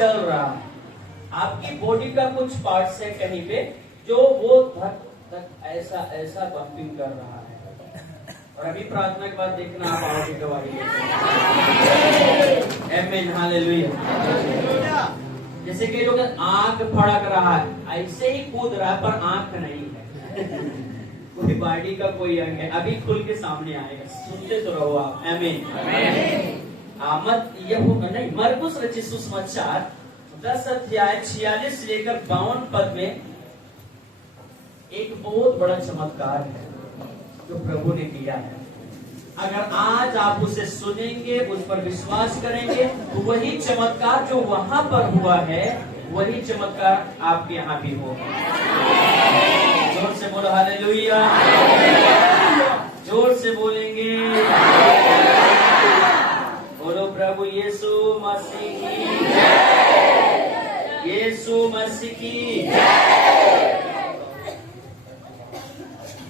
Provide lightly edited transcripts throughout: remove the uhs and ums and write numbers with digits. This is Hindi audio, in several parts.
चल रहा है, आपकी बॉडी का कुछ पार्ट्स है कहीं पे जो वो धक धक ऐसा ऐसा पंपिंग कर रहा है, और अभी प्रार्थना के बाद देखना आप आओगे गवाही। आमीन, हालेलुया। जैसे कि लोग आंख फड़क रहा है, ऐसे ही कूद रहा है पर आंख नहीं है। कोई बॉडी का कोई अंग है, अभी खुल के सामने आएगा, सुनते तो रहो आप। आमीन। मत ये नहीं, मरकुस रचित सुसमाचार 10 अध्याय 46 से लेकर 52 पद में एक बहुत बड़ा चमत्कार है जो प्रभु ने किया है। अगर आज आप उसे सुनेंगे, उस पर विश्वास करेंगे, तो वही चमत्कार जो वहां पर हुआ है वही चमत्कार आपके यहाँ भी होगा। जोर से बोलो हालेलुया। जोर से बोलेंगे, बोलो प्रभु यीशु मसीह की जय, यीशु मसीह की जय।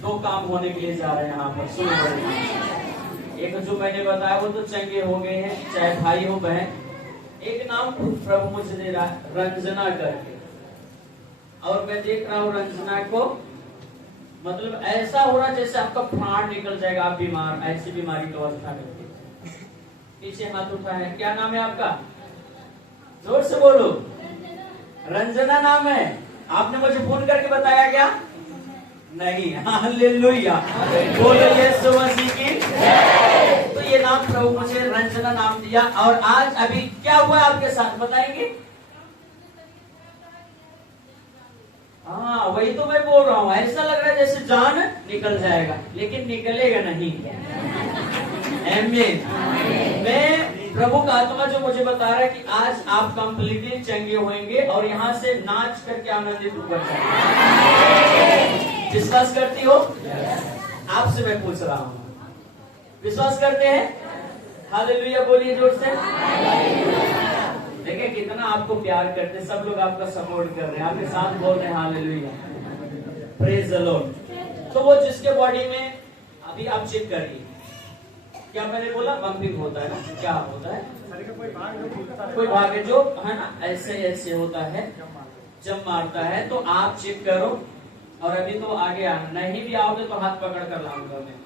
दो काम होने के लिए जा रहे हैं यहाँ पर, सुनो। एक जो मैंने बताया वो तो चंगे हो गए हैं, चाहे भाई हो बहन। एक नाम प्रभु मुझे दे रहा है रंजना करके, और मैं देख रहा हूँ रंजना को, मतलब ऐसा हो रहा जैसे आपका प्राण निकल जाएगा, आप बीमार, ऐसी बीमारी की अवस्था में। पीछे हाथ उठा है, क्या नाम है आपका? जोर से बोलो। रंजना नाम है। आपने मुझे फोन करके बताया क्या? नहीं। हालेलुया, बोलो यीशु मसीह की जय। तो ये नाम प्रभु मुझे रंजना नाम दिया, और आज अभी क्या हुआ आपके साथ बताएंगे? हाँ, वही तो मैं बोल रहा हूँ, ऐसा लग रहा है जैसे जान निकल जाएगा, लेकिन निकलेगा नहीं। आमीन। मैं प्रभु का आत्मा जो मुझे बता रहा है कि आज आप कंप्लीटली चंगे होंगे और यहाँ से नाच करके आनंदित ऊपर जाएंगे। विश्वास करती हो? आपसे मैं पूछ रहा हूँ, विश्वास करते हैं? हालेलुया बोलिए जोर से। देखिए कितना आपको प्यार करते हैं, सब लोग आपका सपोर्ट कर रहे हैं, आपके साथ बोल रहे हैं हालेलुया, प्रेज द लॉर्ड। तो वो जिसके बॉडी में अभी आप चेक करिए, क्या मैंने बोला बम्पिंग होता है ना, क्या होता है? कोई भाग है जो है ना ऐसे ऐसे होता है, जब मारता है। तो आप चेक करो, और अभी तो आगे आना, नहीं भी आओगे तो हाथ पकड़ कर लाऊंगा मैं।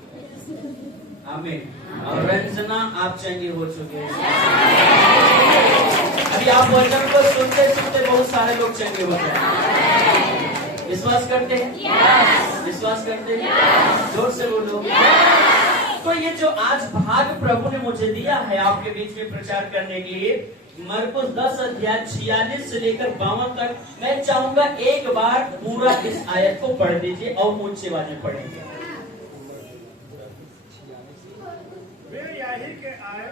आमीन। और रंजना आप चंगी हो चुके हैं। अभी आप वचन को सुनते सुनते बहुत सारे लोग चंगे हो गए। विश्वास करते हैं? विश्वास करते हैं? जोर से बोलो। तो ये जो आज भाग प्रभु ने मुझे दिया है आपके बीच में प्रचार करने के लिए, मरकुस 10 अध्याय 46 से लेकर 52 तक, मैं चाहूंगा एक बार पूरा इस आयत को पढ़ दीजिए और ऊंची आवाज में पढ़ेंगे। वे याहीर के आए,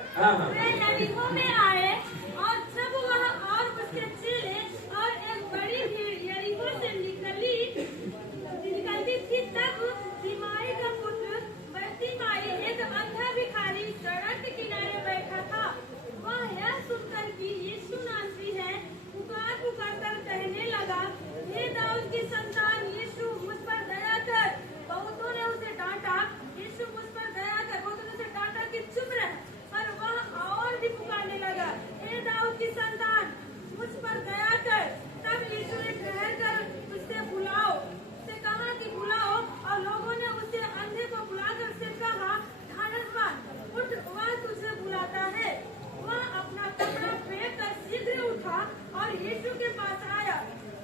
वे यरीहो में आए, और जब वह और उसके चेले और एक बड़ी भीड़ यरीहो से निकलती थी, तब तिमाई का पुत्र बरतिमाई, एक अंधा भिखारी, सड़क के किनारे बैठा था। वह यह सुनकर कि यीशु नासरी है, पुकार पुकार कर कहने लगा, हे दाऊद की संतान यीशु, मुझ पर दया कर। बहुतों ने उसे डांटा, यीशु मुझ पर दया कर। बहुतों ने उसे डांटा कि चुप रह, पर वह और भी पुकारने लगा, हे दाऊद की संतान मुझ पर दया कर। तब यीशु ने ठहर कर उससे बुलाओ, उससे कहा कि बुलाओ, और लोगों ने उसे अंधे को बुलाकर उससे कहा, धैर्यवान उठ, वह तुझे बुलाता है। वह अपना कपड़ा फेंक कर शीघ्र उठा और यीशु के पास आया।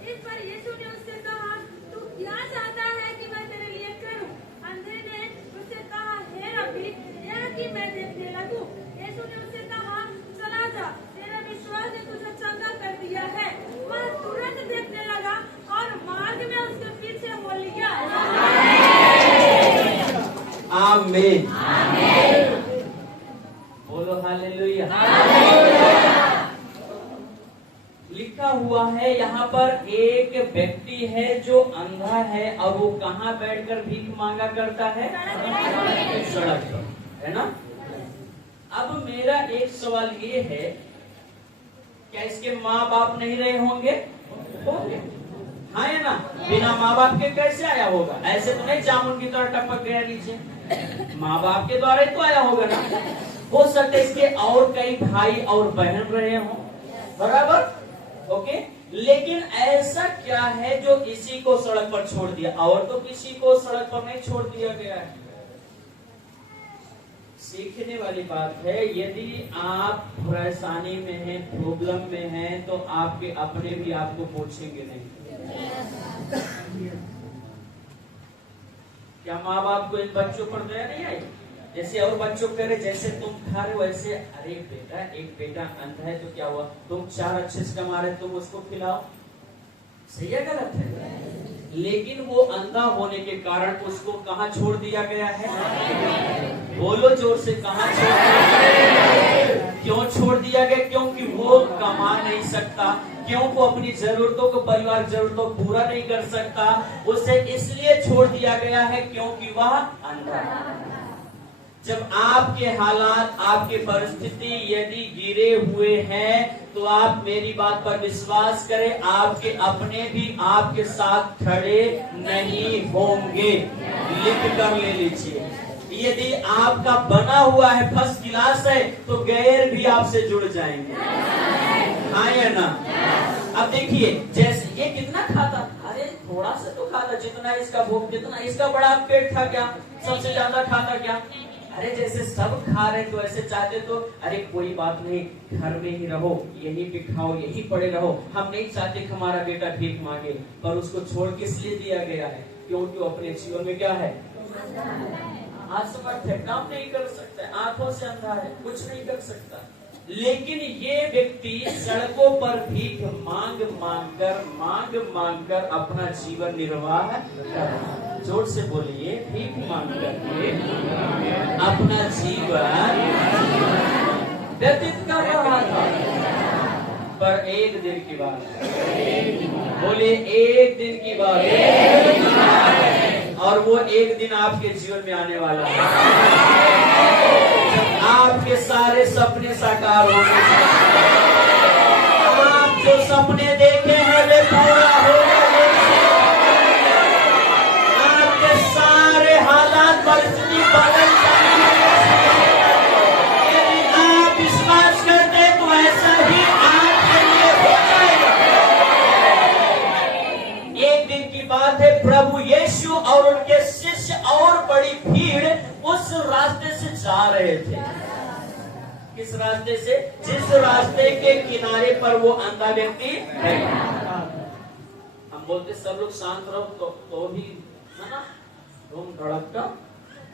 इस पर यीशु ने उससे कहा, तू क्या चाहता है कि मैं तेरे लिए करूं? अंधे ने उससे कहा, हे रब्बी, यह कि मैं देखने लगूं। यीशु ने उससे कहा, चला जा, तेरा विश्वास ने तुझे चंगा कर दिया है। वह तुरंत देखने लगा और मार्ग में उसके पीछे हो लिया। आमीन। बोलो हालेलुया। लिखा हुआ है यहाँ पर एक व्यक्ति है जो अंधा है, और वो कहाँ बैठकर भीख मांगा करता है? सड़क पर, है ना? अब मेरा एक सवाल ये है, क्या इसके माँ बाप नहीं रहे होंगे? होंगे, हाँ है ना? बिना माँ बाप के कैसे आया होगा? ऐसे तो नहीं जामुन की तरह टपक गया नीचे, माँ बाप के द्वारा ही तो आया होगा ना। हो सकता है इसके और कई भाई और बहन रहे हों, बराबर? ओके, लेकिन ऐसा क्या है जो इसी को सड़क पर छोड़ दिया? और तो किसी को सड़क पर नहीं छोड़ दिया गया है। सीखने वाली बात है, यदि आप परेशानी में हैं, प्रॉब्लम में हैं, तो आपके अपने भी आपको पूछेंगे नहीं। क्या माँ बाप को इन बच्चों पर दया नहीं आई? जैसे और बच्चों कह रहे जैसे तुम खा रहे हो वैसे, अरे बेटा, एक बेटा अंधा है तो क्या हुआ, तुम 4 अच्छे से कमा रहे, तुम उसको खिलाओ। सही है गलत है? लेकिन वो अंधा होने के कारण उसको कहाँ छोड़ दिया गया है? बोलो जोर से, कहाँ छोड़ दिया गया? क्यों छोड़ दिया गया? क्योंकि वो कमा नहीं सकता। क्यों? वो अपनी जरूरतों को, परिवार जरूरतों को पूरा नहीं कर सकता। उसे इसलिए छोड़ दिया गया है क्योंकि वह अंधा है। जब आपके हालात, आपकी परिस्थिति यदि गिरे हुए हैं, तो आप मेरी बात पर विश्वास करें, आपके अपने भी आपके साथ खड़े नहीं होंगे। लिख कर ले लीजिए, यदि आपका बना हुआ है, फर्स्ट क्लास है, तो गैर भी आपसे जुड़ जाएंगे। हाँ या ना? अब देखिए, जैसे ये कितना खाता, अरे थोड़ा सा तो खाता, जितना इसका भूख, जितना इसका बड़ा पेट था क्या, सबसे ज्यादा खाता क्या? अरे जैसे सब खा रहे तो ऐसे चाहते तो, अरे कोई बात नहीं, घर में ही रहो, यही पे खाओ, यही पड़े रहो, हम नहीं चाहते कि हमारा बेटा भीख मांगे। पर उसको छोड़ किस लिए दिया गया है? क्योंकि वो अपने जीवन में क्या है? असमर्थ है, काम नहीं कर सकता है, आंखों से अंधा है, कुछ नहीं कर सकता। लेकिन ये व्यक्ति सड़कों पर भीख मांग मांग कर अपना जीवन निर्वाह कर रहा है। जोर से बोलिए, भीख मांग करके अपना जीवन व्यतीत कर रहा था। पर एक दिन की बात, बोलिए एक दिन की बात है, और वो एक दिन आपके जीवन में आने वाला है। आपके सारे सपने साकार होंगे। आप जो सपने देखे हैं वे पूरा होगा। आपके सारे हालात, परिस्थिति बदल जाएंगे। यदि आप विश्वास करते तो ऐसा ही आपके लिए हो जाएगा। एक दिन की बात है, प्रभु यीशु और उनके शिष्य और बड़ी भीड़ उस रास्ते से जा रहे थे। किस रास्ते से? जिस रास्ते के किनारे पर वो अंधा व्यक्ति है। हम बोलते सब लोग शांत रहो, तो भी है ना, धूम धड़कता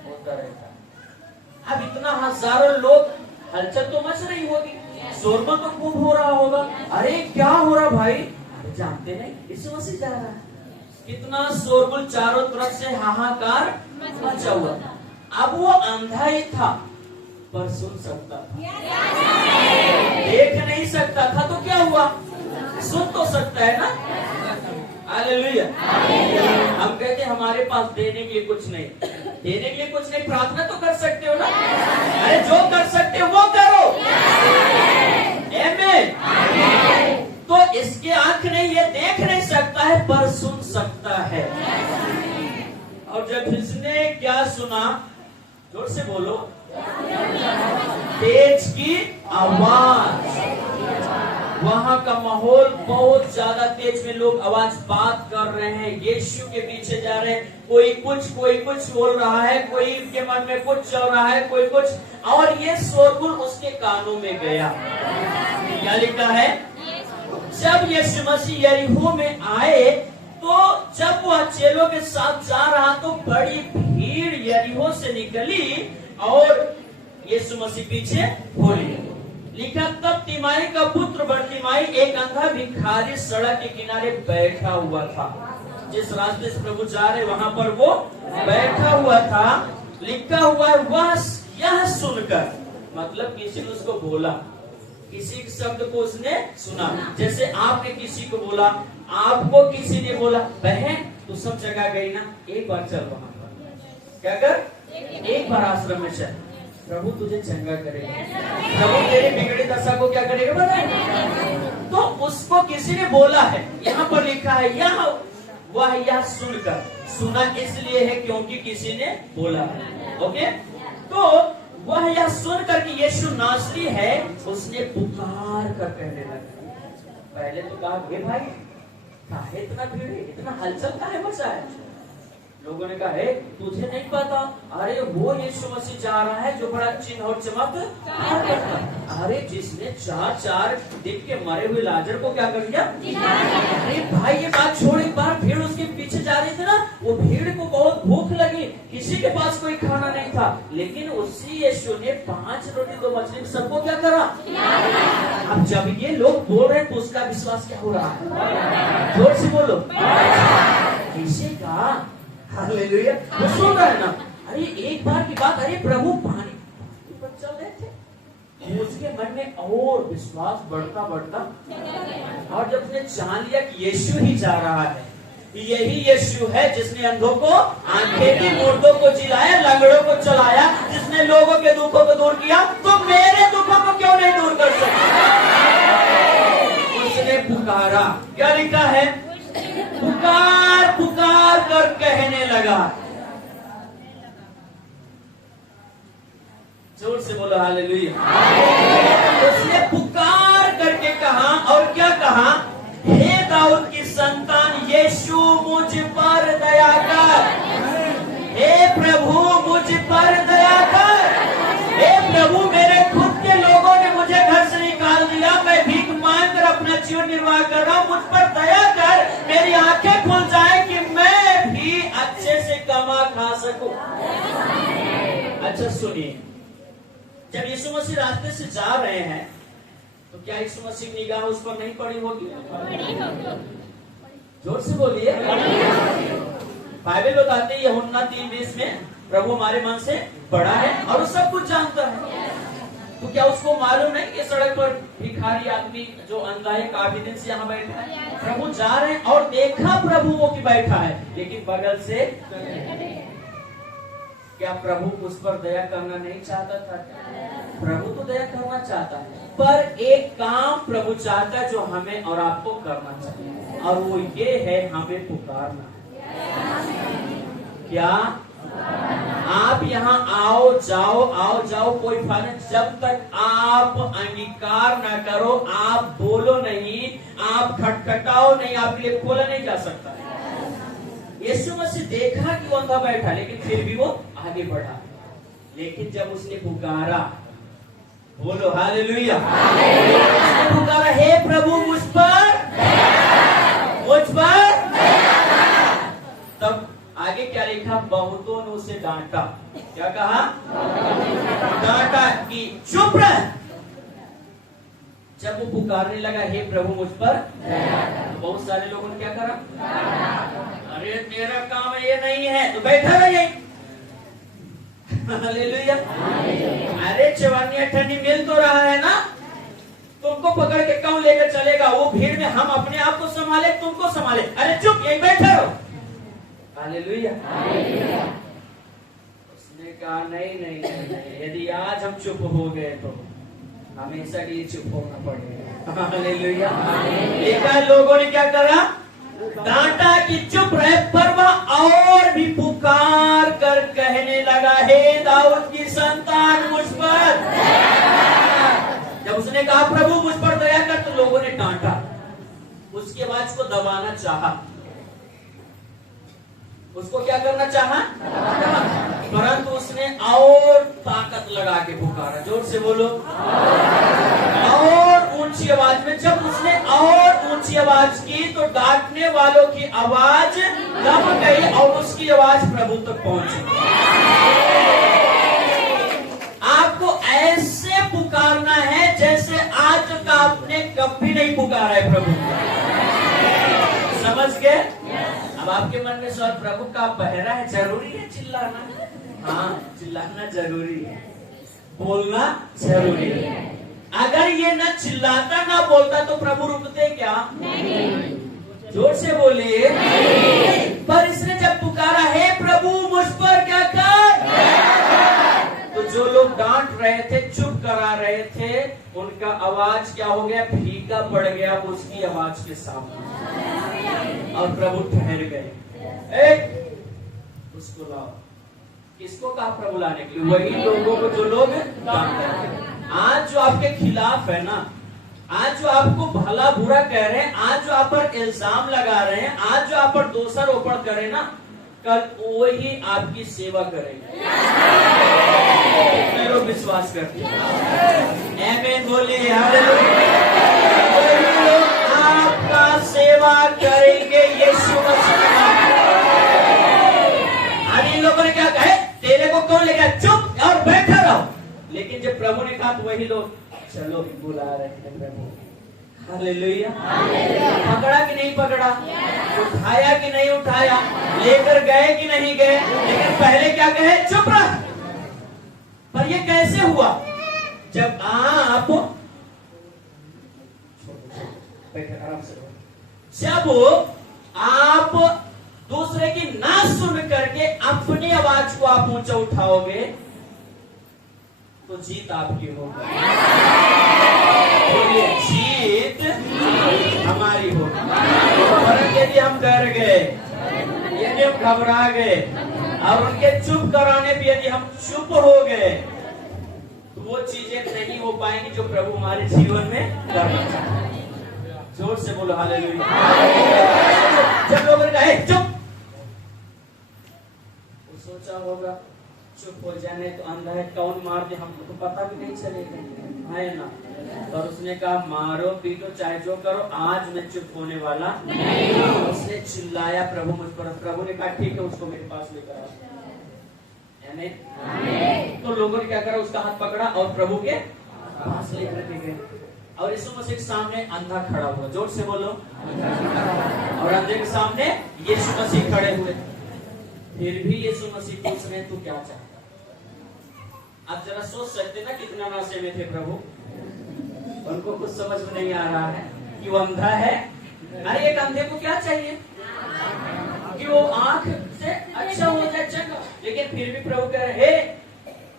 होता रहता है। अब इतना हजारों लोग, हलचल तो मच रही होगी, शोरगुल तो खूब हो रहा होगा। अरे क्या हो रहा भाई? अरे जानते नहीं, यीशु मसीह जा रहा है। कितना शोरगुल, चारों तरफ से हाहाकार मचा हुआ। अब वो अंधा ही था, पर सुन सकता था। देख नहीं सकता था, तो क्या हुआ? सुन तो सकता है ना। हालेलुया। हम कहते हमारे पास देने के लिए कुछ नहीं, देने के लिए कुछ नहीं, प्रार्थना तो कर सकते हो ना। अरे जो कर सकते हो वो करो। आमीन। तो इसके आंख नहीं, ये देख नहीं सकता है, पर सुन सकता है। और जब इसने क्या सुना, जोर से बोलो, तेज की आवाज। वहां का माहौल बहुत ज्यादा तेज में, लोग आवाज बात कर रहे हैं, यीशु के पीछे जा रहे हैं। कोई कुछ बोल रहा है, कोई के मन में कुछ चल रहा है, कोई कुछ, और ये शोरगुल उसके कानों में गया। क्या लिखा है? जब यीशु मसीह यरीहो में आए, तो जब वह चेलों के साथ जा रहा, तो बड़ी भीड़ यरीहो से निकली और यीशु मसीह पीछे हो लिया। लिखा, तब तिमाई का पुत्र बरतिमाई एक अंधा भिखारी सड़क के किनारे बैठा हुआ था। जिस रास्ते से प्रभु जा रहे वहां पर वो बैठा हुआ था। लिखा हुआ है, वह यह सुनकर, मतलब किसी ने उसको बोला, किसी शब्द को उसने सुना। जैसे आपने किसी को बोला, आपको किसी ने बोला, बहन तू सब जगह गई ना, एक बार चल वहां पर, क्या कर, एक बार आश्रम में चल, प्रभु तुझे चंगा करेगा, प्रभु तेरी बिगड़ी दशा को क्या करेगा बताएगा। तो उसको किसी ने बोला है। यहाँ पर लिखा है, वह यह सुनकर, सुना इसलिए है क्योंकि किसी ने बोला है। ओके, तो वह यह सुनकर कि यीशु नासरी है, उसने पुकार कर कहने लगा। पहले तो कहा हे भाई काहे इतना भीड़ है, इतना हलचल काहे मचा है। लोगों ने कहा हे तुझे नहीं पता, अरे वो यीशु मसीह जा रहा है जो बड़ा चिन्ह और चमत्कार करता। अरे जिसने 4 दिन के मरे हुए लाजर को क्या कर दिया। अरे भाई ये बात छोड़, एक बार भीड़ उसके पीछे जा रही थी ना, वो भीड़ को बहुत भूख लगी, किसी के पास कोई खाना नहीं था, लेकिन उसी यीशु ने 5 रोटी 2 मछली सबको क्या करा। अब जब ये लोग बोल रहे हैं तो उसका विश्वास क्या हो रहा है, जोर से बोलो किसी का। हालेलुया, वो सुन रहा है ना। अरे एक बार की बात, अरे प्रभु पानी पर चल रहे थे, उसके मन में और विश्वास बढ़ता बढ़ता, और जब उसने जान लिया कि यीशु ही जा रहा है, यही यीशु है जिसने अंधों को आंखें दी, मुर्दों को जिलाया, लंगड़ों को चलाया, जिसने लोगों के दुखों को दूर किया, तो मेरे दुखों को क्यों नहीं दूर कर सकता। उसने पुकारा, क्या लिखा है, पुकार पुकार कर कहने लगा। जोर से बोलो हालेलुया। उसने पुकार करके कहा, और क्या कहा, हे दाऊद की संतान यीशु मुझ पर दया कर, हे प्रभु मुझ पर दया कर। हे प्रभु मेरे खुद के लोगों ने मुझे घर से निकाल दिया, मैं भीख मांग कर अपना जीवन निर्वाह कर रहा हूं, मुझ पर दया कर, मेरी आंखें खुल जाए कि मैं भी अच्छे से कमा खा सकूं। अच्छा सुनिए, जब यीशु मसीह रास्ते से जा रहे हैं तो क्या यीशु मसीह की निगाह उस पर नहीं पड़ी होगी। जोर से बोलिए। बाइबल बताते हैं यूहन्ना 3:20 में प्रभु हमारे मन से बड़ा है और वो सब कुछ जानता है। तो क्या उसको मालूम नहीं कि सड़क पर भिखारी आदमी जो अंधा है काफी दिन से यहाँ बैठा है, प्रभु जा रहे हैं और देखा प्रभु वो की बैठा है, लेकिन बगल से क्या प्रभु उस पर दया करना नहीं चाहता था। प्रभु तो दया करना चाहता है, पर एक काम प्रभु चाहता है जो हमें और आपको करना चाहिए, और वो ये है हमें पुकारना। क्या आप यहाँ आओ जाओ कोई फर्क नहीं, जब तक आप अंगीकार ना करो, आप बोलो नहीं, आप खटखटाओ नहीं, आपके लिए खोला नहीं जा सकता। यीशु मसीह देखा कि वो अंधा बैठा, लेकिन फिर भी वो आगे बढ़ा। लेकिन जब उसने पुकारा, बोलो हालेलुया, उसने पुकारा हे प्रभु मुझ पर, तब आगे क्या लिखा, बहुतों ने उसे डांटा। क्या कहा, डांटा कि चुप रह। जब वो पुकारने लगा हे प्रभु मुझ पर, तो बहुत सारे लोगों ने क्या करा, अरे तेरा काम ये नहीं है तो बैठा रह यहीं। हालेलुया। अरे चवानी अठन्नी मिल तो रहा है ना, तुमको पकड़ के कौन लेकर चलेगा, वो भीड़ में हम अपने आप को संभाले, तुमको संभाले, अरे चुप यहीं बैठे रहो। हालेलुया। उसने कहा नहीं, यदि आज हम चुप हो गए तो हमेशा के लिए चुप होना पड़ेगा। हालेलुया। देखा लोगों ने क्या करा, डांटा कि चुप रहे, पर वह और भी पुकार कर कहने लगा हे दाऊद की संतान मुझ पर। जब उसने कहा प्रभु मुझ पर दया कर, तो लोगों ने डांटा, उसकी आवाज को दबाना चाहा, उसको क्या करना चाहा, परंतु उसने और ताकत लगा के पुकारा। जोर से बोलो, और ऊंची आवाज में। जब उसने और ऊंची आवाज की तो डांटने वालों की आवाज दब गई और उसकी आवाज प्रभु तक पहुंची। आपको ऐसे पुकारना है जैसे आज तक आपने कभी नहीं पुकारा है प्रभु। समझ गए? अब आपके मन में सवाल, प्रभु का पहरा है, जरूरी है चिल्लाना? हाँ, चिल्लाना जरूरी है, बोलना जरूरी है। अगर ये न चिल्लाता ना बोलता तो प्रभु रुकते क्या? नहीं। जोर से बोलिए। पर इसने जब पुकारा हे प्रभु मुझ पर क्या कर, तो जो लोग डांट रहे थे, चुप करा रहे थे, उनका आवाज क्या हो गया, फीका पड़ गया उसकी आवाज के सामने, और प्रभु ठहर गए। उसको लाओ। किसको कहा प्रभु लाने के लिए? वही लोगों को जो लोग डांट रहे थे। आज जो आपके खिलाफ है ना, आज जो आपको भला बुरा कह रहे हैं, आज जो आप पर इल्जाम लगा रहे हैं, आज जो आप पर दोषारोपण कर रहे हैं ना, कल वही आपकी सेवा करेंगे। कितने लोग विश्वास करते हैं? आमीन बोलिए, हालेलुया। वही लोग आपका सेवा करेंगे यीशु मसीह के नाम में। आज इन लोगों ने क्या कहा? तेरे को कौन लेगा? चुप और बैठा रहो। लेकिन जब प्रभु ने कहा तो वही लोग चलो बुला रहे हैं प्रभु। हालेलुया। पकड़ा कि नहीं पकड़ा, उठाया कि नहीं उठाया, लेकर गए कि नहीं गए, लेकिन पहले क्या कहे? चुप रह। पर ये कैसे हुआ? जब आप आराम से, जब आप दूसरे की ना सुन करके अपनी आवाज को आप ऊंचा उठाओगे तो जीत आपकी होगी। जीत हमारी होगी। और यदि हम डर गए, यदि हम घबरा गए और उनके चुप कराने पे यदि हम चुप हो गए तो वो चीजें नहीं हो पाएंगी जो प्रभु हमारे जीवन में करना चाहते हैं। जोर से बोलो हालेलुया। जब लोगों ने कहा चुप, वो सोचा होगा चुप हो जाने तो अंधा है कौन मार दे, हमको तो पता भी नहीं चलेगा, है ना। और उसने कहा मारो पीटो चाहे जो करो, आज मैं चुप होने वाला नहीं। उसने चिल्लाया प्रभु मुझ पर। प्रभु ने कहा ठीक है, उसको मेरे पास लेकर आओ। तो लोगों ने क्या करा? उसका हाथ पकड़ा और प्रभु के पास लेकर के गए। और यीशु मसीह के सामने अंधा खड़ा हुआ। जोर से बोलो। और अंधे के सामने यीशु मसीह खड़े हुए। फिर भी यीशु मसीह पूछ रहे तू क्या चाहता? आप जरा सोच सकते ना कितना नाशे में थे प्रभु। उनको कुछ समझ में नहीं आ रहा है कि वो अंधा है। अरे एक अंधे को क्या चाहिए कि वो आंख से अच्छा हो जाए, चंगा। लेकिन फिर भी प्रभु कह रहे हे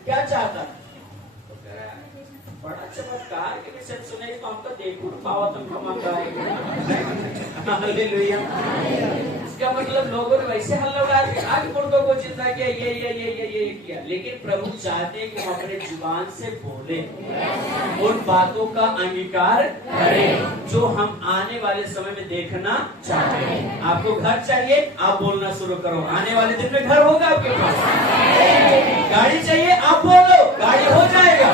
क्या चाहता? तो कह रहा बड़ा चमत्कार के सब सुने तो हमको देखो पावा तुमको मंगा है। हालेलुया। इसका मतलब लोगों ने वैसे हल्ला उड़ा के आगे मुर्दों को जिंदा किया, ये किया। लेकिन प्रभु चाहते हैं कि हम अपने जुबान से बोले, उन बातों का अंगीकार करें जो हम आने वाले समय में देखना चाहते हैं। आपको घर चाहिए, आप बोलना शुरू करो, आने वाले दिन में घर होगा आपके पास। गाड़ी चाहिए, आप बोलो, गाड़ी हो जाएगा।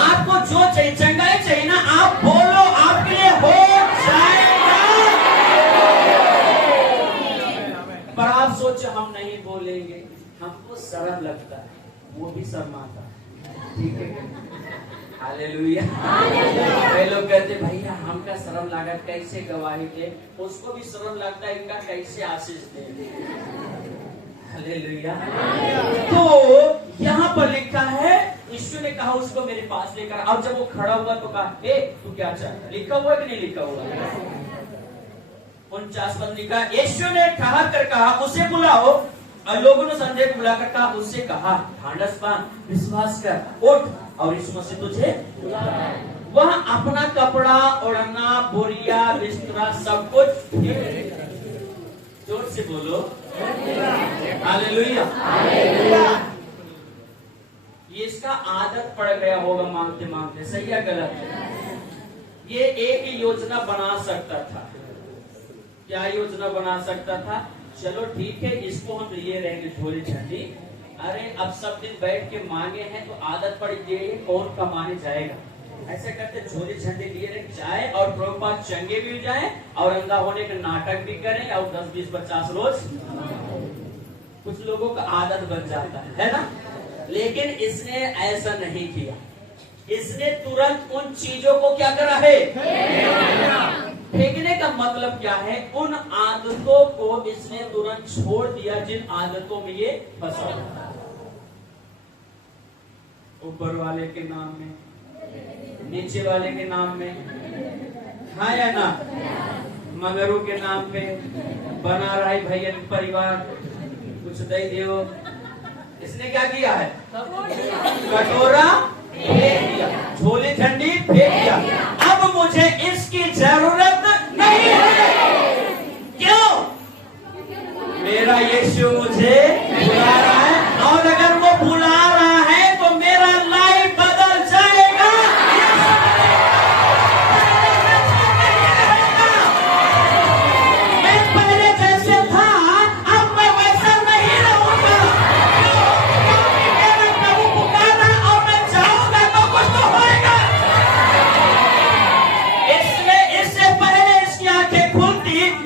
आपको जो चाहिए, चंगाई चाहिए ना, आप बोलो, आपके लिए हो जाएगा। पर आप सोचो हम नहीं बोलेंगे, हमको शर्म लगता है, वो भी शर्माता है। ठीक है, हालेलुया। वे लोग कहते भैया हमका शर्म लागत कैसे गवाही दे, उसको भी शर्म लगता है इनका कैसे आशीष दे। हालेलुया। तो यहाँ पर लिखा है यीशु ने कहा उसको मेरे पास लेकर। अब जब वो खड़ा हुआ तो कहा ए तू क्या चाहता? लिखा हुआ कि नहीं लिखा हुआ? 49 पद लिखा, यीशु ने ठहर कर कहा उसे बुलाओ। और लोगों ने संदेह को बुलाकर कहा, उससे कहा ढांढस बांध, विश्वास कर, उठ और यीशु मसीह तुझे बुला रहा है। वह अपना कपड़ा, ओढ़ना, बोरिया, बिस्तरा सब कुछ। जोर से बोलो हालेलुया। ये इसका आदत पड़ गया होगा मांगते मांगते, सही है गलत है? ये एक ही योजना बना सकता था। क्या योजना बना सकता था? चलो ठीक है, इसको हम लिए रहेंगे झोली झंडी। अरे अब सब दिन बैठ के मांगे हैं तो आदत पड़ गई, कौन कमाने जाएगा? ऐसे करते झोली झंडी लिए रहे जाए और प्रभुपाद चंगे भी जाए और अंधा होने का नाटक भी करें और 10, 20, 50 रोज। कुछ लोगों का आदत बन जाता है ना। लेकिन इसने ऐसा नहीं किया। इसने तुरंत उन चीजों को क्या करा है? फेंकने का मतलब क्या है? उन आदतों को इसने तुरंत छोड़ दिया जिन आदतों में ये फंसा था। ऊपर वाले के नाम में, नीचे वाले के नाम में, हाँ या ना, मगरू के नाम पे बना रहा है भैया परिवार, कुछ दे दियो। इसने क्या किया है? कटोरा फेंक दिया, झोली झंडी फेंक दिया। अब मुझे इसकी जरूरत नहीं है। क्यों? मेरा यीशु मुझे बुला रहा है, और अगर वो बुला रहा है तो मेरा लाइफ बदल जाएगा।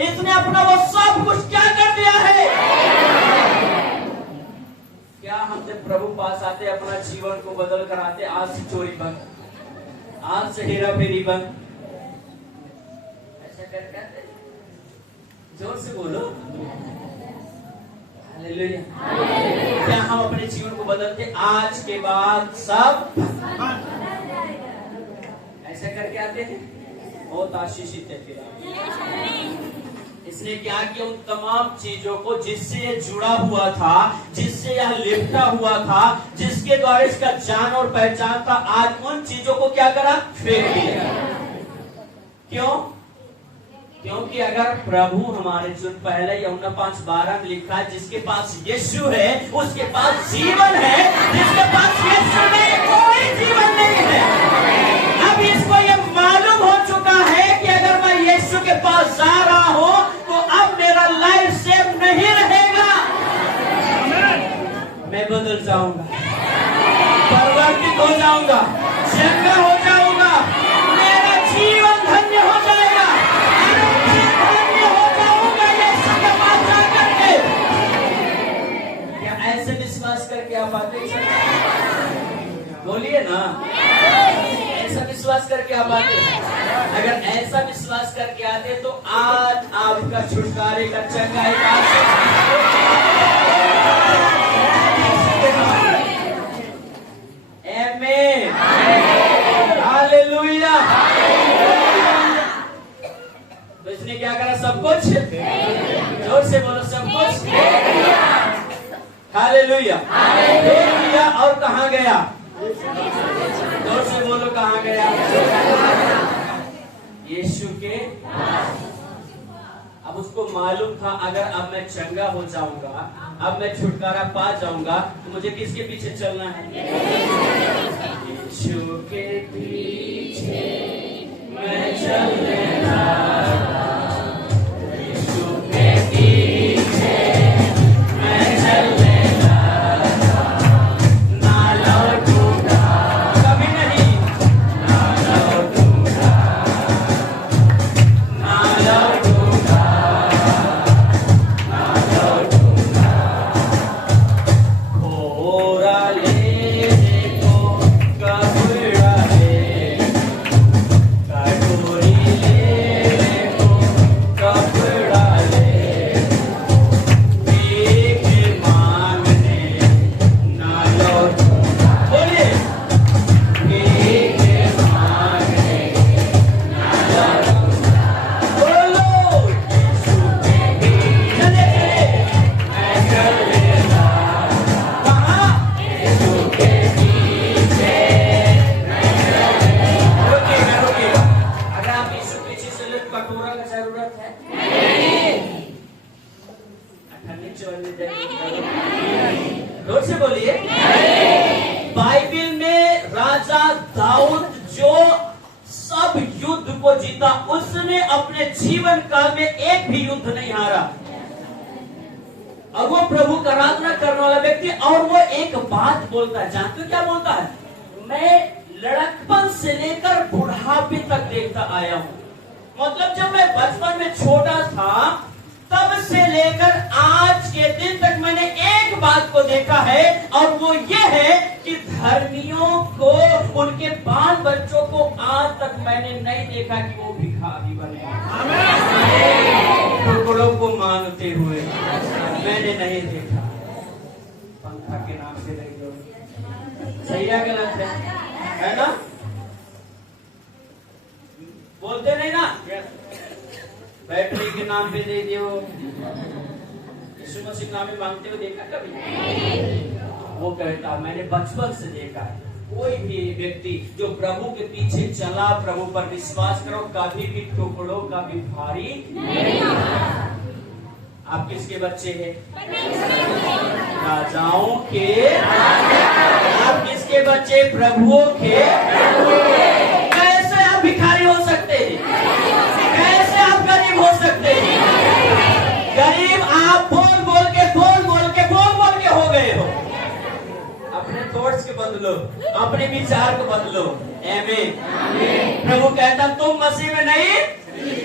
इसने अपना वो सब कुछ क्या कर दिया है। क्या हम जब प्रभु पास आते अपना जीवन को बदल कर आते, आज से चोरी बंद, आज से हेरा फेरी बंद, ऐसा करके आते? जोर से बोलो हालेलुया। क्या हम अपने जीवन को बदलते, आज के बाद सब ऐसा करके आते हैं? बहुत आशीषित है फिर। इसने क्या किया, उन तमाम चीजों को जिससे ये जुड़ा हुआ था, जिससे यह लिपटा हुआ था, जिसके द्वारा इसका जान और पहचान था, आज उन चीजों को क्या करा, फेंक दिया। क्यों? क्योंकि अगर प्रभु हमारे जो पहले यूहन्ना 5:12 में लिखा है, जिसके पास यीशु है उसके पास जीवन है, जिसके पास यीशु नहीं कोई जीवन नहीं है। अब इसको ये मालूम हो चुका है कि अगर मैं यीशु के पास जा रहा हूं तो अब मेरा लाइफ सेव नहीं रहेगा, मैं बदल जाऊंगा, परिवर्तित हो जाऊंगा, चंगा हो जाऊंगा, मेरा जीवन धन्य हो जाएगा, धन्य हो जाऊंगा यीशु के पास जाकर के। क्या ऐसे विश्वास करके आप आते हैं? बोलिए ना, ऐसा विश्वास करके आप आते हैं? अगर ऐसा विश्वास करके आते तो आज आपका छुटकारे का चंगाई का आमेन, हालेलुया। तो इसने क्या करा, सब कुछ, जोर से बोलो, सब कुछ हालेलुया दे दिया। और कहाँ गया, जोर से बोलो, कहाँ गया, यीशु के। अब उसको मालूम था अगर अब मैं चंगा हो जाऊंगा, अब मैं छुटकारा पा जाऊंगा, तो मुझे किसके पीछे चलना है, यीशु के पीछे मैं चलने लगा, यीशु के पीछे मैं चलने लगा, ना लौटूंगा कभी नहीं, ना लौटूंगा, ना लौटूंगा, ना लौटूंगा। घोड़ा लेने को कपड़ा ले, कटोरी लेने को कपड़ा ले, भीख मांगने ना लौटूंगा। बोलिए, भीख मांगने ना लौटूंगा। बोलो, यीशु के पीछे मैं चलेगा। कहाँ? यीशु के पीछे मैं चलेगा। रुकिएगा, रुकिएगा। अगर आप यीशु के पीछे चले तो कटोरा का जरूरत है? ठंडी चलने जाएगी। जोर से बोलिए। बाइबल में राजा दाऊद जो सब युद्ध को जीता, उसने अपने जीवन काल में एक भी युद्ध नहीं हारा, और वो प्रभु का आराधना करने वाला व्यक्ति। और वो एक बात बोलता है, जानते हो क्या बोलता है, मैं लड़कपन से लेकर बुढ़ापे तक देखता आया हूं। मतलब जब मैं बचपन में छोटा था तब से लेकर आज के दिन तक मैंने एक बात को देखा है, और वो ये है कि धर्मियों को, उनके बाल बच्चों को आज तक मैंने नहीं देखा कि वो भिखारी बने, टुकड़ों को मांगते हुए मैंने नहीं देखा। पंखा के नाम से नहीं दो, सही या गलत है ना? बोलते नहीं ना, बैटरी के नाम पे दे दियो, यीशु मसीह नाम में मांगते हुए देखा कभी? वो कहता मैंने बचपन से देखा है। कोई भी व्यक्ति जो प्रभु के पीछे चला, प्रभु पर विश्वास करो, कभी भी टुकड़ों का भी भारी नहीं। आप किसके बच्चे हैं? राजाओं के। आप किसके बच्चे? प्रभुओं के। कैसे आप भिखारी हो सकते हैं? कैसे आप गरीब हो सकते हैं? गरीब आप बोल बोल के हो गए हो। अपने थॉट्स के बदलो, अपने विचार को बदलो। आमीन। प्रभु कहता तुम मसीह में नहीं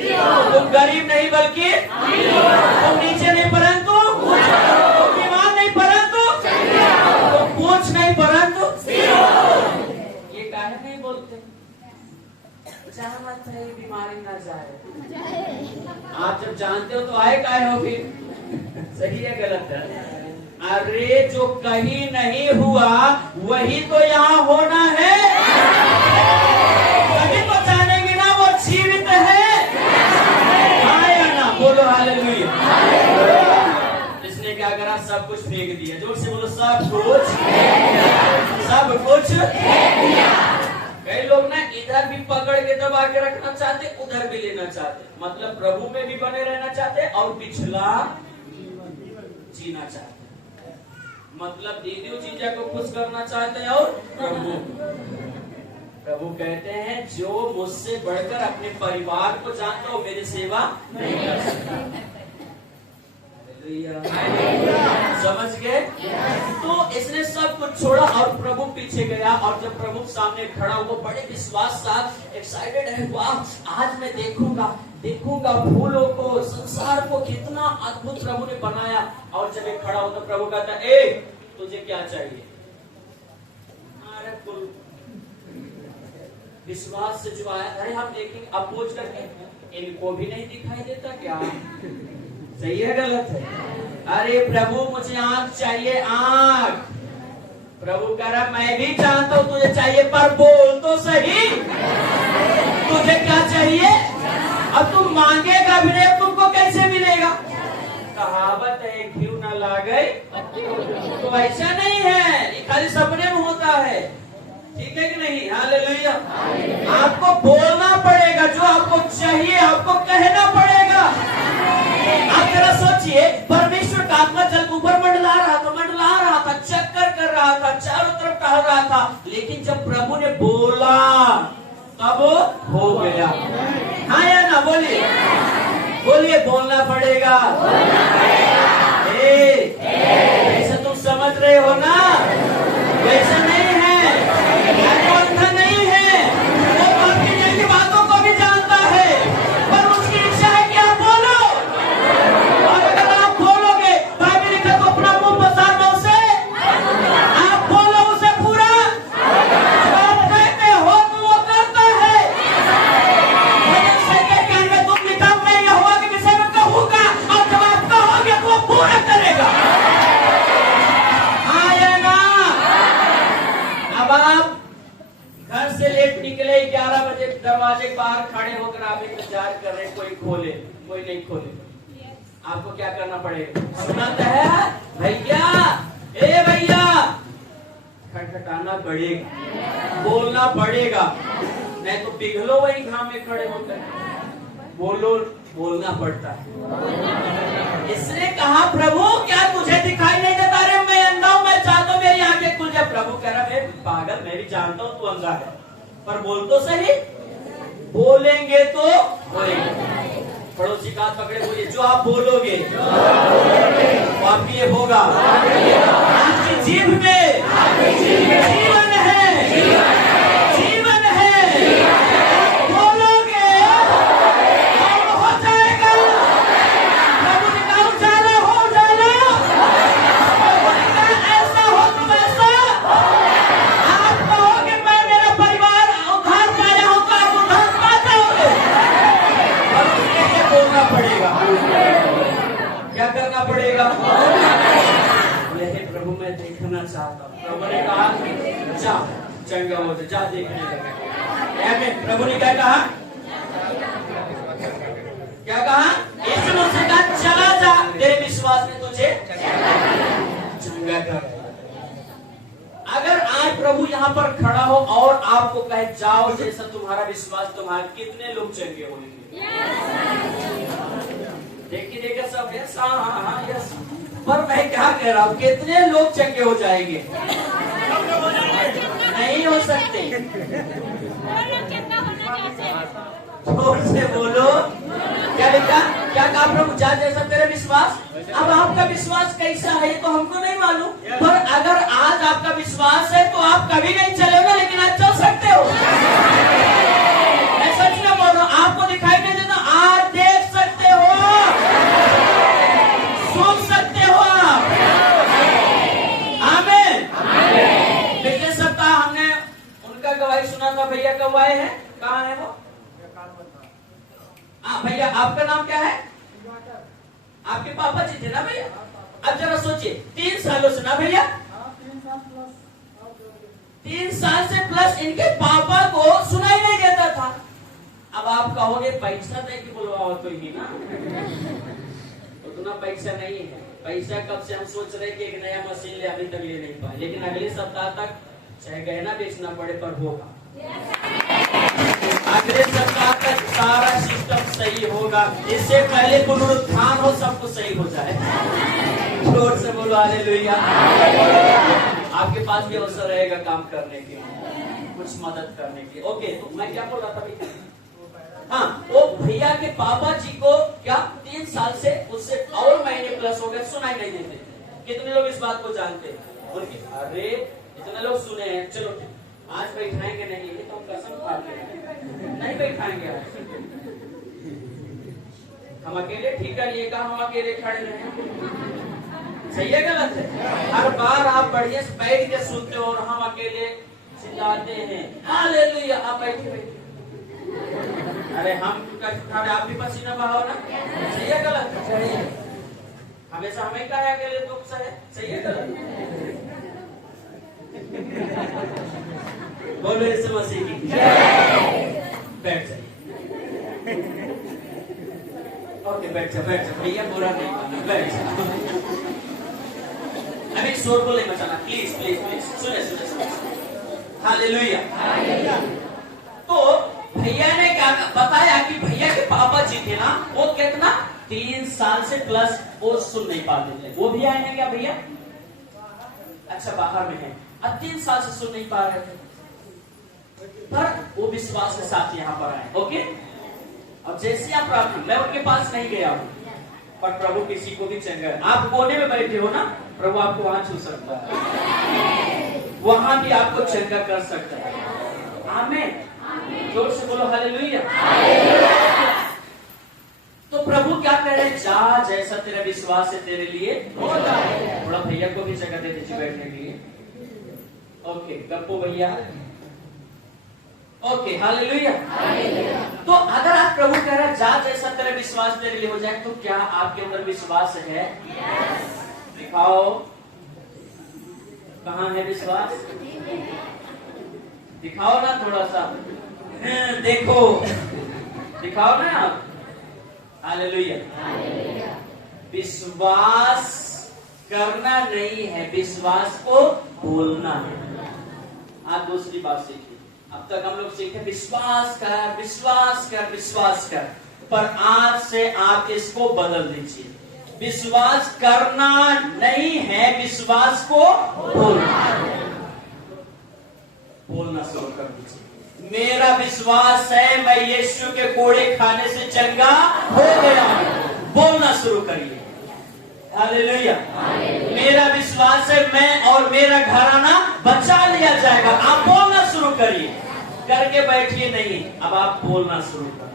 तुम गरीब नहीं बल्कि तुम नीचे नहीं परंतु तुम बीमार नहीं परंतु तुम पूछ नहीं परंतु ये काहे नहीं बोलते? जहाँ मत है बीमारी ना जाए। आप जब जानते हो तो आए काहे हो फिर? सही है गलत है? अरे जो कहीं नहीं हुआ वही तो यहाँ होना है। कभी तो जानेंगे ना वो जीवित है। हाँ या ना? बोलो हालेलुया। इसने क्या करा? सब कुछ फेंक दिया। जोर से बोलो सब कुछ। सब कुछ कई लोग ना इधर भी पकड़ के दबा के रखना चाहते, उधर भी लेना चाहते। मतलब प्रभु में भी बने रहना चाहते और पिछला जीना चाहते। मतलब दीदी चीजा को खुश करना चाहते हैं और प्रभु कहते हैं जो मुझसे बढ़कर अपने परिवार को जानता हो मेरी सेवा नहीं कर सकता। समझ गए? तो इसने सब कुछ छोड़ा और प्रभु पीछे गया और जब प्रभु सामने खड़ा हुआ बड़े विश्वास साथ एक्साइटेड है, वाह आज मैं देखूंगा फूलों को, संसार को, कितना अद्भुत प्रभु ने बनाया। और जब एक खड़ा हो तो प्रभु कहता है ए तुझे क्या चाहिए? अरे कुल विश्वास से जो आया, अरे हम देखेंगे अपोज करके इनको भी नहीं दिखाई देता क्या? सही है गलत है? अरे प्रभु मुझे आंख चाहिए, आंख। प्रभु कह रहा मैं भी जानता हूं तुझे चाहिए पर बोल तो सही तुझे क्या चाहिए? अब तुम मांगेगा भी नहीं, तुमको कैसे मिलेगा? कहावत है घी ना लागे तो ऐसा नहीं है, ये खाली सपने में होता है। ठीक है कि नहीं? हालेलुया। आपको बोलना पड़ेगा, जो आपको चाहिए आपको कहना पड़ेगा। आप जरा सोचिए, परमेश्वर का आत्मा जल ऊपर मंडला रहा था, चक्कर कर रहा था, चारों तरफ टहल रहा था, लेकिन जब प्रभु ने बोला तब हो गया। हाँ या ना? बोलिए बोलना पड़ेगा। ऐसा तुम समझ रहे हो ना? वैसा नहीं है, अंधा नहीं है, वो आपकी दिल की बातों को भी जानता है, पर उसकी इच्छा है कि आप बोलो। और अगर आप बोलोगे बाइबल लिखा तो अपना मुंह पसार दो उसे, आप बोलो उसे पूरा। जो आप कहते हो तो वो करता है। भजन संख्या 91 तुम लिखा मैं यहोवा के विषय में कहूंगा और जब आप कहोगे तो वो पूरा करेगा। हाँ या ना? अब आप घर से लेट निकले, 11 बजे दरवाजे के बाहर खड़े होकर आप इंतजार कर रहे, कोई खोले कोई नहीं खोले। आपको क्या करना पड़ेगा? सुनाता है भैया, ए भैया, खटखटाना पड़ेगा, बोलना पड़ेगा, नहीं तो पिघलो वही घाम में खड़े होकर। बोलना पड़ता है। इसने कहा प्रभु क्या तुझे दिखाई नहीं देता? रे मैं अंधा हूं, मैं चाहता हूं मेरी आंखें खुल जाए। प्रभु कह रहा है पागल, मैं भी जानता हूं तू अंधा है, पर बोल तो सही। बोलेंगे तो होएगा। पड़ोसी का हाथ पकड़े बोलिए जो आप बोलोगे वो आपके लिए होगा। आपकी जीभ में जीवन है, जीवन है। बोलोगे और हो जाएगा। प्रभु ने कहा उजाला हो उजाला, प्रभु ने कहा ऐसा हो तुम ऐसा। आप कहोगे मैं मेरा परिवार उद्धार पाया हूं तो आप उद्धार पा जाओगे। और उसके लिए बोलना पड़ेगा। क्या करना पड़ेगा? प्रभु मैं देखना चाहता हूँ। प्रभु ने कहा जा चंगा हो जा, देखने लगा। प्रभु ने क्या कहा? क्या कहा? यीशु मसीह का चला जा, तेरे विश्वास ने तुझे चंगा कर। अगर आज प्रभु यहाँ पर खड़ा हो और आपको कहे जाओ जैसा तुम्हारा विश्वास, तुम्हारे कितने लोग चंगे होंगे? देखिए सब यस, हाँ यस। पर मैं क्या कह रहा हूँ, कितने लोग चंगे हो जाएंगे? नहीं हो सकते। जोर से बोलो। क्या बेटा? क्या कहा प्रभु? जा जैसा तेरे विश्वास। अब आपका विश्वास कैसा है तो हमको नहीं मालूम, पर अगर आज आपका विश्वास है तो आप कभी नहीं चलेगा, लेकिन आज चल सकते हो। मैं सच में बोल रहा हूँ, आपको दिखाई नहीं देता आज भैया कब आए हैं? कहाँ है वो? भैया आपका नाम क्या है? आपके पापा जी थे ना भैया? अब जरा सोचिए 3 सालों से ना भैया, 3 साल से प्लस इनके पापा को सुनाई नहीं देता था। अब आप कहोगे पैसा दे के बुलवाओ तो ही ना, उतना पैसा नहीं है। पैसा कब से हम सोच रहे कि एक नया मशीन ले, अभी तक ले नहीं पाए, लेकिन अगले सप्ताह तक चाहे गहना बेचना पड़े पर होगा। अगले सप्ताह तक सारा सिस्टम सही होगा, इससे पहले पुनरुत्थान हो, सब कुछ सही हो जाए। जोर से बोलो हालेलुया। आपके पास भी अवसर रहेगा काम करने के, कुछ मदद करने के। ओके, तो मैं क्या बोल रहा था भैया? हाँ, वो भैया के पापा जी को क्या 3 साल से, उससे और महीने प्लस हो गए, सुनाई नहीं देते। कितने लोग इस बात को जानते हैं? उनकी अरे इतने लोग सुने हैं। चलो आज बैठाएंगे नहीं, तो हम कसम खाते हैं नहीं बैठाएंगे आज। हम अकेले ठीक है, ये कहा हम अकेले खड़े रहे। सही है गलत है? हर बार आप बढ़िया से बैठ के सुनते हो और हम अकेले चिल्लाते हैं हालेलुया। आप बैठे बैठे, अरे हम खड़े, आप भी पसीना बहाओ ना। सही है गलत है? हमेशा हमें क्या है अकेले दुख सहे। सही है गलत? बोलो यीशु मसीह की जय। बैठ जाइए। ओके बैठ जा, बैठ जा भैया, बुरा नहीं मानना, बैठ जा। अभी शोर को नहीं मचाना, प्लीज प्लीज प्लीज। सुने सुने सुने, हालेलुया। तो भैया ने क्या बताया कि भैया के पापा जी थे ना, वो कितना 3 साल से प्लस वो सुन नहीं पाते थे। वो भी आए हैं क्या भैया? अच्छा बाहर में है, अब 3 साल से सुन नहीं पा रहे थे, पर वो विश्वास के साथ यहाँ पर आए। ओके, अब जैसे आप प्रार्थना, मैं उनके पास नहीं गया हूँ, पर प्रभु किसी को भी चंगा, आप कोने में बैठे हो ना, प्रभु आपको वहां छू सकता है, वहां भी आपको चंगा कर सकता है। आमीन। जोर से बोलो हालेलुया। तो प्रभु क्या कह रहे हैं? जा, जैसा तेरा विश्वास है तेरे लिए होगा। थोड़ा भैया को भी जगह दे दीजिए बैठने के लिए। ओके गप्पो भैया। Okay hallelujah. तो अगर आप प्रभु कह रहे हैं जा, जैसा तेरा विश्वास तेरे लिए हो जाए, तो क्या आपके अंदर विश्वास है? दिखाओ कहाँ है विश्वास, दिखाओ ना थोड़ा सा। देखो दिखाओ ना आप। हालेलुया। विश्वास करना नहीं है, विश्वास को बोलना है। आज दूसरी बात सीखिए। अब तक हम लोग सीखे विश्वास कर विश्वास कर विश्वास कर, पर आज से आप इसको बदल दीजिए। विश्वास करना नहीं है, विश्वास को बोलना शुरू कर दीजिए। मेरा विश्वास है मैं यीशु के कोड़े खाने से चंगा हो गया हूं। बोलना शुरू करिए हालेलुया। मेरा विश्वास है मैं और मेरा घराना बचा लिया जाएगा। आप बोलना शुरू करिए, करके बैठिए नहीं, अब आप बोलना शुरू करिए।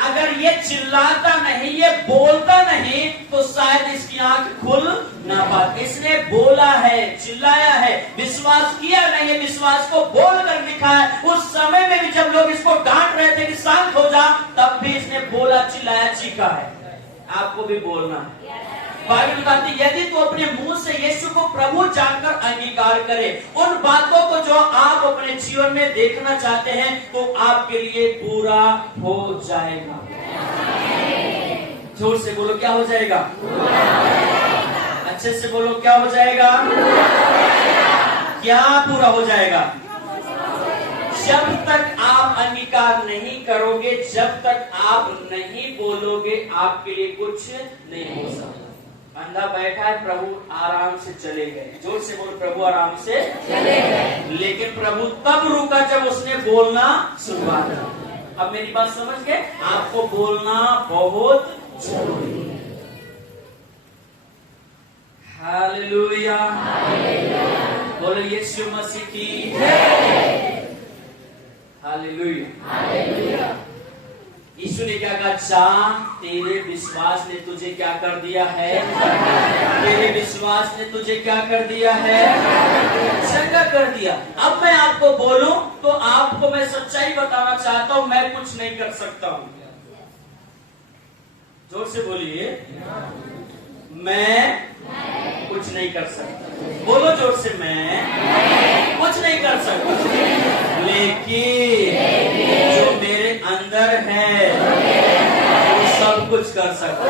अगर ये चिल्लाता नहीं, ये बोलता नहीं, तो शायद इसकी आंख खुल ना पाती। इसने बोला है, चिल्लाया है, विश्वास किया नहीं है, विश्वास को बोल कर दिखाया। उस समय में भी जब लोग इसको डांट रहे थे कि शांत हो जा, तब भी इसने बोला, चिल्लाया, चीखा है। आपको भी बोलना है। बाइबल बताती यदि तो अपने मुंह से यीशु को प्रभु जानकर अंगीकार करे, उन बातों को जो आप अपने जीवन में देखना चाहते हैं, तो आपके लिए पूरा हो जाएगा। जोर से बोलो क्या हो जाएगा? अच्छे से बोलो क्या हो जाएगा? क्या पूरा हो जाएगा? जब तक आप अंगीकार नहीं करोगे, जब तक आप नहीं बोलोगे, आपके लिए कुछ नहीं हो सकता। अंधा बैठा है, प्रभु आराम से चले गए। जोर से बोलो प्रभु आराम से चले गए। लेकिन प्रभु तब रुका जब उसने बोलना शुरुआत की। अब मेरी बात समझ गए? आपको बोलना बहुत जरूरी है। हालेलुया। बोलो यीशु मसीह की जय। हालेलुया। यीशु ने क्या कहा, जा तेरे विश्वास ने तुझे क्या कर दिया है, तेरे विश्वास ने तुझे क्या कर दिया है, चंगा कर दिया। अब मैं आपको बोलूं तो आपको मैं सच्चाई बताना चाहता हूं, मैं कुछ नहीं कर सकता हूं। जोर से बोलिए, मैं कुछ नहीं कर सकता। बोलो जोर से, मैं कुछ नहीं कर सकता, लेकिन जो मेरे अंदर है वो सब कुछ कर सकता।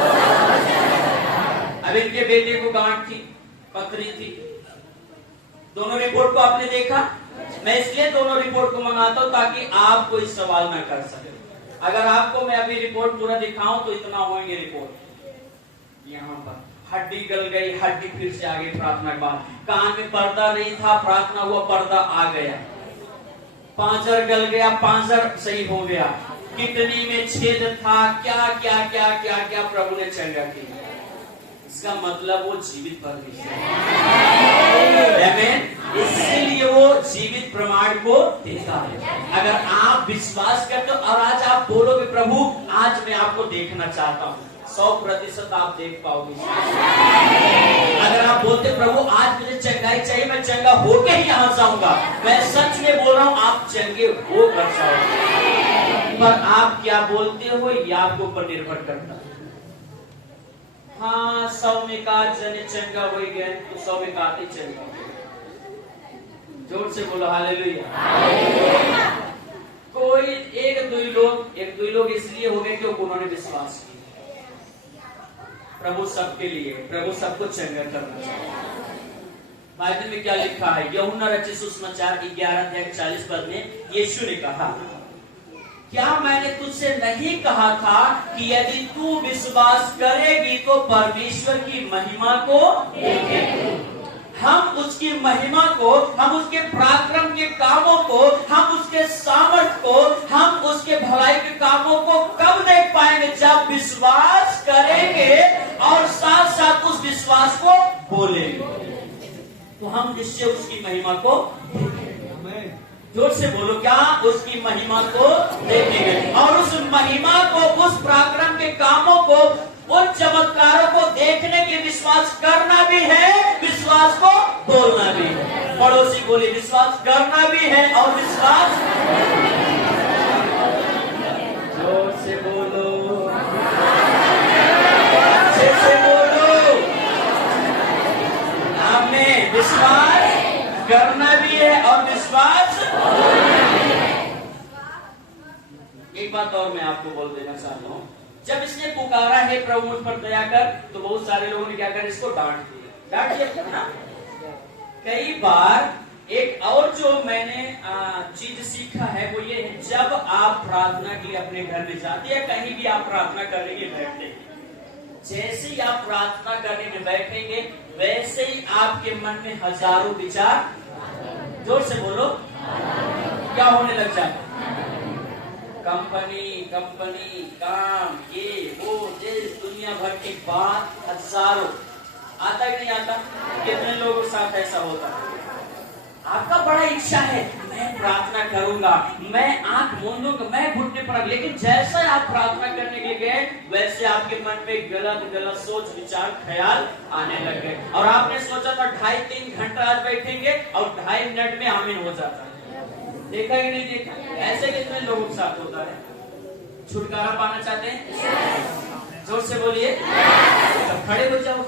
अब इनके बेटे को गांठ थी, पथरी थी, दोनों रिपोर्ट को आपने देखा। मैं इसलिए दोनों रिपोर्ट को मंगाता हूं ताकि आप कोई सवाल ना कर सके। अगर आपको मैं अभी रिपोर्ट पूरा दिखाऊं तो इतना होंगे रिपोर्ट। यहाँ पर हड्डी गल गई, हड्डी फिर से आगे प्रार्थना के बाद, कान में पर्दा नहीं था, प्रार्थना हुआ, पर्दा आ गया, पांजर गल गया, पांजर सही हो गया, किडनी में छेद था, क्या क्या क्या क्या क्या प्रभु ने चंगा किया। इसका मतलब वो जीवित परमेश्वर है, इसलिए वो जीवित प्रमाण को देता है। अगर आप विश्वास करते हो और आज आप बोलोगे प्रभु आज मैं आपको देखना चाहता हूँ, 100% आप देख पाओगे। अगर आप बोलते प्रभु आज मुझे चंगाई चाहिए, मैं चंगा होके ही यहाँ जाऊंगा, मैं सच में बोल रहा हूँ आप चंगे हो कर जाओगे। पर आप क्या बोलते हो ये आपके ऊपर निर्भर करता है। हाँ 100 में का जने चंगा हो गए तो 100 में का आते चंगा। जोर से बोलो हालेलुया। कोई एक दो लोग इसलिए हो गए क्योंकि उन्होंने विश्वास किया। प्रभु सबके लिए, प्रभु सबको चंगा करना चाहिए। बाइबल में क्या लिखा है, यूहन्ना रचित सुसमाचार 11:40 में यीशु ने कहा, क्या मैंने तुझसे नहीं कहा था कि यदि तू विश्वास करेगी तो परमेश्वर की महिमा को देखेगी। हम उसकी महिमा को, हम उसके पराक्रम के कामों को, हम उसके सामर्थ को, हम उसके भलाई के कामों को कब देख पाएंगे, जब विश्वास करेंगे और साथ साथ उस विश्वास को बोलेंगे, तो हम निश्चय उसकी महिमा को देखेंगे। जोर से बोलो, क्या उसकी महिमा को देखेंगे, और उस महिमा को, उस पराक्रम के कामों को, उन चमत्कारों को देखने के विश्वास करना भी है, विश्वास को बोलना भी है। पड़ोसी बोले विश्वास करना भी है और विश्वास। जोर से बोलो, अच्छे से बोलो, हमें विश्वास करना भी है और विश्वास। एक बात और मैं आपको बोल देना चाहता हूँ, जब इसने पुकारा है प्रभु मुझ पर दया कर, तो बहुत सारे लोगों ने क्या कर इसको डांट दिया ना। कई बार एक और जो मैंने चीज सीखा है वो ये है, जब आप प्रार्थना के लिए अपने घर में जाते या कहीं भी आप प्रार्थना करने के लिए बैठते, जैसे ही आप प्रार्थना करने में बैठेंगे वैसे ही आपके मन में हजारों विचार, जोर से बोलो, क्या होने लग जाता, कंपनी काम, ये वो देश दुनिया भर की बात, हजारों। आता ही नहीं आता? कितने लोगों के साथ ऐसा होता है? आपका बड़ा इच्छा है मैं प्रार्थना करूंगा, मैं आंख मूंदूंगा, मैं घुटने पर, लेकिन जैसा आप प्रार्थना करने के लिए गए वैसे आपके मन में गलत सोच विचार ख्याल आने लग गए, और आपने सोचा था 2.5-3 घंटा आज बैठेंगे और 2.5 मिनट में आमीन हो जाता है। देखा कि नहीं देखा? ऐसे कितने लोगों के साथ होता है। छुटकारा पाना चाहते हैं? जोर से बोलिए, खड़े हो जाओ।